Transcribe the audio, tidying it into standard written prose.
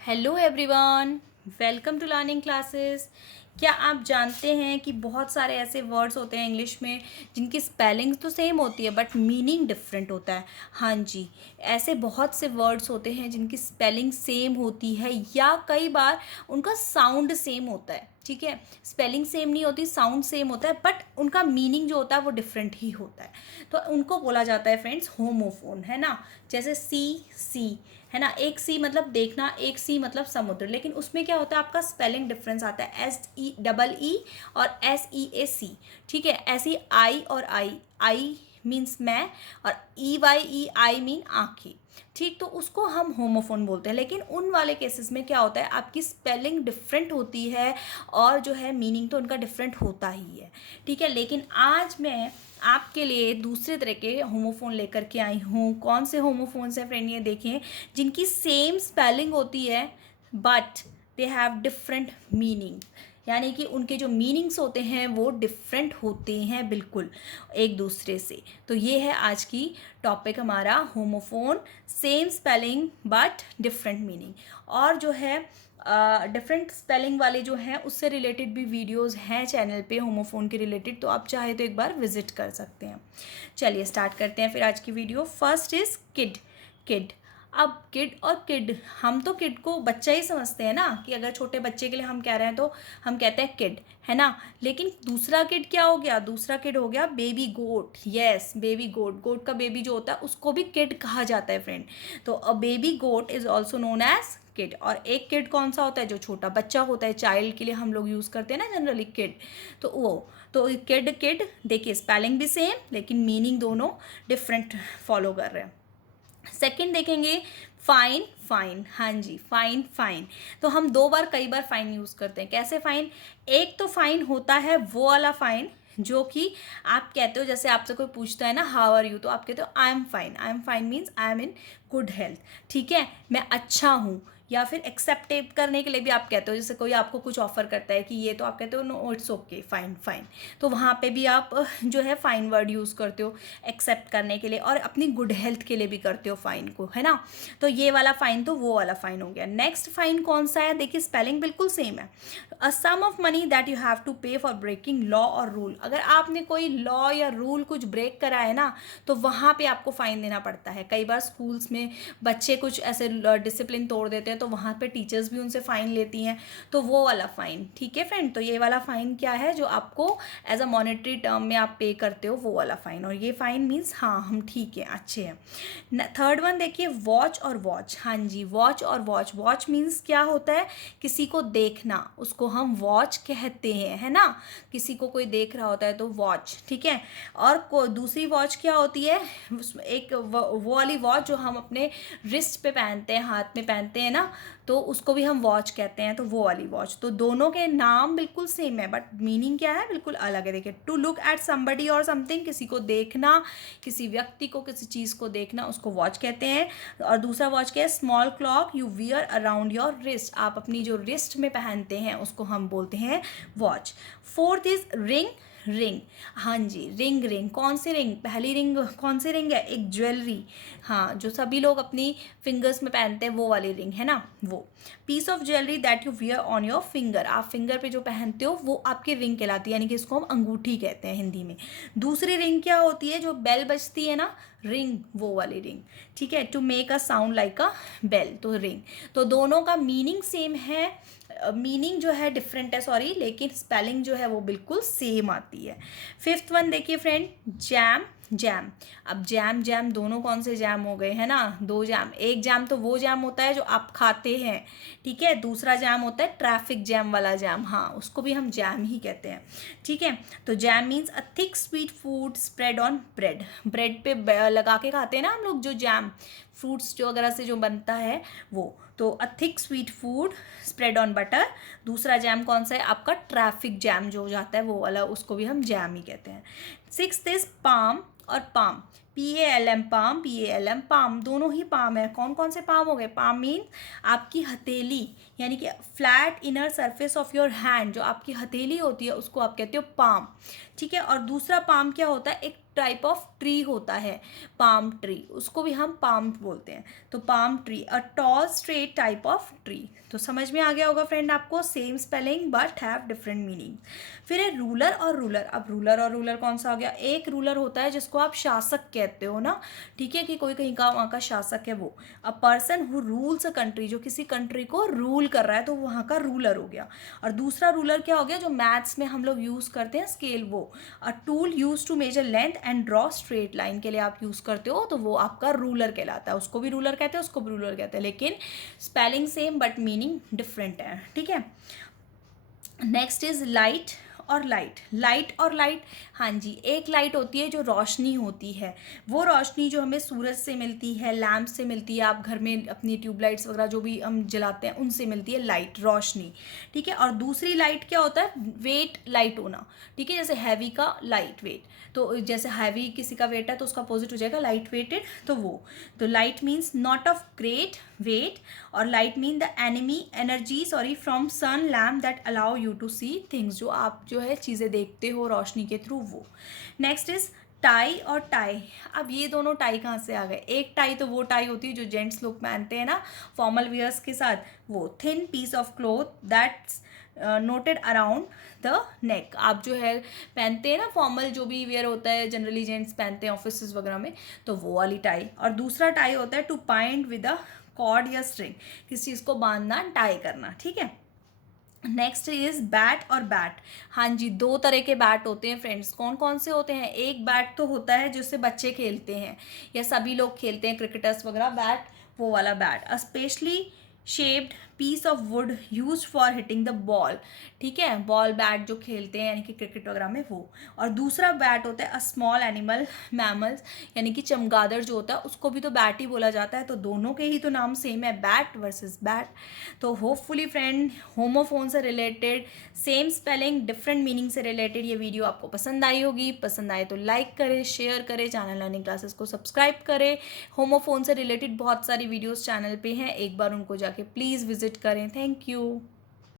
Hello everyone, welcome to learning classes. क्या आप जानते हैं कि बहुत सारे ऐसे वर्ड्स होते हैं इंग्लिश में जिनकी स्पेलिंग तो सेम होती है बट मीनिंग डिफरेंट होता है। हाँ जी, ऐसे बहुत से वर्ड्स होते हैं जिनकी स्पेलिंग सेम होती है या कई बार उनका साउंड सेम होता है। ठीक है, स्पेलिंग सेम नहीं होती, साउंड सेम होता है बट उनका मीनिंग जो होता है वो डिफरेंट ही होता है। तो उनको बोला जाता है फ्रेंड्स होमोफोन, है ना। जैसे सी है ना, एक सी मतलब देखना, एक सी मतलब समुद्र, लेकिन उसमें क्या होता है आपका स्पेलिंग डिफरेंस आता है, SE और SEAC। ठीक है, ऐसी आई और आई मीन्स मैं, और EYEI मीन आँखें। ठीक, तो उसको हम होमोफोन बोलते हैं। लेकिन उन वाले केसेस में क्या होता है, आपकी स्पेलिंग डिफरेंट होती है और जो है मीनिंग तो उनका डिफरेंट होता ही है। ठीक है, लेकिन आज मैं आपके लिए दूसरे तरह के होमोफोन लेकर के आई हूँ। कौन से होमोफोन्स हैं फ्रेंड, ये देखें, जिनकी सेम स्पेलिंग होती है but they have different meaning, यानी कि उनके जो मीनिंग्स होते हैं वो डिफरेंट होते हैं बिल्कुल एक दूसरे से। तो ये है आज की टॉपिक हमारा, homophone, same spelling but different meaning. और जो है डिफरेंट स्पेलिंग वाले जो हैं उससे रिलेटेड भी वीडियोस हैं चैनल पे होमोफोन के रिलेटेड, तो आप चाहे तो एक बार विजिट कर सकते हैं। चलिए स्टार्ट करते हैं फिर आज की video. First is kid. Kid, अब किड और किड, हम तो किड को बच्चा ही समझते हैं ना, कि अगर छोटे बच्चे के लिए हम कह रहे हैं तो हम कहते हैं किड, है ना। लेकिन दूसरा किड क्या हो गया, दूसरा किड हो गया बेबी गोट। यस, बेबी गोट, गोट का बेबी जो होता है उसको भी किड कहा जाता है फ्रेंड। तो a baby goat is also known as kid. और एक किड कौन सा होता है, जो छोटा बच्चा होता है, चाइल्ड के लिए हम लोग यूज़ करते हैं ना जनरली किड, तो वो। तो किड किड, देखिए स्पेलिंग भी सेम लेकिन मीनिंग दोनों डिफरेंट फॉलो कर रहे हैं। सेकंड देखेंगे, फाइन फाइन। हाँ जी, फाइन फाइन, तो हम दो बार कई बार फाइन यूज़ करते हैं। कैसे फाइन, एक तो फाइन होता है वो वाला फाइन जो कि आप कहते हो, जैसे आपसे कोई पूछता है ना हाउ आर यू, तो आप कहते हो I am fine. I am fine means I am in good health. ठीक है, मैं अच्छा हूँ। या फिर एक्सेप्ट करने के लिए भी आप कहते हो, जैसे कोई आपको कुछ ऑफर करता है कि ये, तो आप कहते हो no it's okay, fine fine. तो वहाँ पे भी आप जो है फाइन वर्ड यूज़ करते हो एक्सेप्ट करने के लिए, और अपनी गुड हेल्थ के लिए भी करते हो फाइन को, है ना। तो ये वाला फाइन तो वो वाला फाइन हो गया। नेक्स्ट फाइन कौन सा है, देखिए स्पेलिंग बिल्कुल सेम है। A sum of money that you have to pay for breaking law और रूल। अगर आपने कोई लॉ या रूल कुछ ब्रेक करा है ना, तो वहाँ पे आपको फाइन देना पड़ता है। कई बार स्कूल्स में बच्चे कुछ ऐसे डिसिप्लिन तोड़ देते हैं तो वहाँ पे टीचर्स भी उनसे फ़ाइन लेती हैं, तो वो वाला फ़ाइन। ठीक है फ्रेंड, तो ये वाला फ़ाइन क्या है, जो आपको एज अ मॉनेटरी टर्म में आप पे करते हो, वो वाला फ़ाइन। और ये फ़ाइन मीन्स हाँ हम ठीक है, अच्छे हैं। थर्ड वन देखिए, वॉच और वॉच। हाँ जी, वॉच और वॉच। वॉच मीन्स क्या होता है, किसी को देखना, उसको हम वॉच कहते हैं, है ना। किसी को कोई देख रहा होता है तो वॉच, ठीक है। और दूसरी वॉच क्या होती है, एक वो वाली वॉच जो हम अपने रिस्ट पे पहनते हैं, हाथ में पहनते हैं ना, तो उसको भी हम वॉच कहते हैं, तो वो वाली वॉच। तो दोनों के नाम बिल्कुल सेम है बट मीनिंग क्या है, बिल्कुल अलग है। देखिए, टू लुक एट समबडी और समथिंग, किसी को देखना, किसी व्यक्ति को, किसी चीज़ को देखना, उसको वॉच कहते हैं। और दूसरा वॉच क्या है, small clock you wear around your wrist, आप अपनी जो रिस्ट में पहनते हैं उसको हम बोलते हैं watch. Fourth is ring. Ring, हाँ जी, रिंग। रिंग कौन सी रिंग, पहली रिंग कौन सी रिंग है, एक ज्वेलरी, हाँ, जो सभी लोग अपनी फिंगर्स में पहनते हैं वो वाली रिंग, है ना, वो। Piece of jewellery that you wear on your finger, आप फिंगर पे जो पहनते हो वो आपकी रिंग कहलाती है, यानी कि इसको हम अंगूठी कहते हैं हिंदी में। दूसरी रिंग क्या होती है, जो बेल बजती है ना, रिंग, वो वाली रिंग। ठीक है, to make a sound like a bell, तो रिंग। तो दोनों का मीनिंग सेम है, मीनिंग जो है डिफरेंट है, सॉरी, लेकिन स्पेलिंग जो है वो बिल्कुल सेम आती है। फिफ्थ वन देखिए फ्रेंड, जैम। जैम, अब जैम जैम दोनों कौन से जैम हो गए, है ना, दो जैम। एक जैम तो वो जैम होता है जो आप खाते हैं, ठीक है। दूसरा जैम होता है ट्रैफिक जैम वाला जैम, हाँ, उसको भी हम जैम ही कहते हैं। ठीक है, तो jam means a thick sweet food spread on bread, bread पे लगा के खाते हैं ना हम लोग, जो जैम फ्रूट्स जो वगैरह से जो बनता है वो। तो a thick sweet food spread on butter. दूसरा जैम कौन सा है आपका, ट्रैफिक जैम जो हो जाता है वो वाला, उसको भी हम जैम ही कहते हैं। सिक्स्थ इज पाम और palm, PALM, palm, PALM, palm, दोनों ही पाम है। कौन कौन से पाम हो गए, पाम मीन आपकी हथेली, यानी कि flat inner surface of your hand, जो आपकी हथेली होती है उसको आप कहते हो पाम। ठीक है, और दूसरा पाम क्या होता है, एक टाइप ऑफ ट्री होता है, पाम ट्री, उसको भी हम पाम बोलते हैं। तो palm tree, a tall straight type of tree. तो समझ में आ गया होगा फ्रेंड आपको, same spelling but have different meaning. फिर है रूलर और रूलर। अब रूलर और रूलर कौन सा हो गया? एक रूलर होता है जिसको आप शासक कहते हो ना, ठीक है, कि कोई कहीं का वहाँ का शासक है वो। A person who rules a country, जो किसी कंट्री को रूल कर रहा है, तो वहाँ का रूलर हो गया। और दूसरा रूलर क्या हो गया? जो मैथ्स में हम लोग यूज़ करते हैं स्केल, वो। A tool use to measure length and draw straight line के लिए आप यूज़ करते हो, तो वो आपका रूलर कहलाता है। उसको भी रूलर कहते हैं, उसको भी रूलर कहते हैं, लेकिन spelling same but meaning different है, ठीक है। नेक्स्ट इज लाइट और लाइट। लाइट और लाइट, हाँ जी, एक लाइट होती है जो रोशनी होती है, वो रोशनी जो हमें सूरज से मिलती है, लैम्प से मिलती है, आप घर में अपनी ट्यूबलाइट्स वगैरह जो भी हम जलाते हैं उनसे मिलती है लाइट, रोशनी, ठीक है। और दूसरी लाइट क्या होता है? वेट लाइट होना, ठीक है, जैसे हैवी का लाइट वेट, तो जैसे हैवी किसी का वेट है तो उसका अपोजिट हो जाएगा लाइट वेटेड, तो वो। तो light means not of great weight, और light mean the energy from sun lamp that allow you to see things, जो आप जो है चीज़ें देखते हो रोशनी के थ्रू, वो। नेक्स्ट इज टाई और टाई। अब ये दोनों टाई कहाँ से आ गए? एक टाई तो वो टाई होती है जो जेंट्स लोग पहनते हैं ना फॉर्मल वियर्स के साथ, वो thin piece of cloth that's knotted around the neck. आप जो है पहनते हैं ना फॉर्मल जो भी वेयर होता है, जनरली जेंट्स पहनते हैं ऑफिस वगैरह में, तो वो वाली टाई। और दूसरा टाई होता है to bind with a cord या स्ट्रिंग, किसी चीज़ को बांधना, टाई करना, ठीक है। नेक्स्ट इज बैट और बैट। हाँ जी, दो तरह के बैट होते हैं फ्रेंड्स। कौन कौन से होते हैं? एक बैट तो होता है जिससे बच्चे खेलते हैं या सभी लोग खेलते हैं, क्रिकेटर्स वगैरह, बैट, वो वाला bat. A specially shaped piece of wood use for hitting the ball, ठीक है, बॉल बैट जो खेलते हैं यानी कि क्रिकेट वगैरह में, वो। और दूसरा बैट होता है अ स्मॉल एनिमल मैमल्स, यानी कि चमगादड़ जो होता है उसको भी तो बैट ही बोला जाता है, तो दोनों के ही तो नाम सेम है, बैट वर्सेस बैट। तो होपफुली फ्रेंड, होमोफोन से related, same spelling different meaning से रिलेटेड ये वीडियो आपको पसंद आई होगी। पसंद आए तो लाइक करें, शेयर करें, चैनल लर्निंग क्लासेस को सब्सक्राइब करें। होमोफोन से रिलेटेड बहुत सारी वीडियोस चैनल पे हैं, एक बार उनको जाके प्लीज़ विजिट करें। Thank you.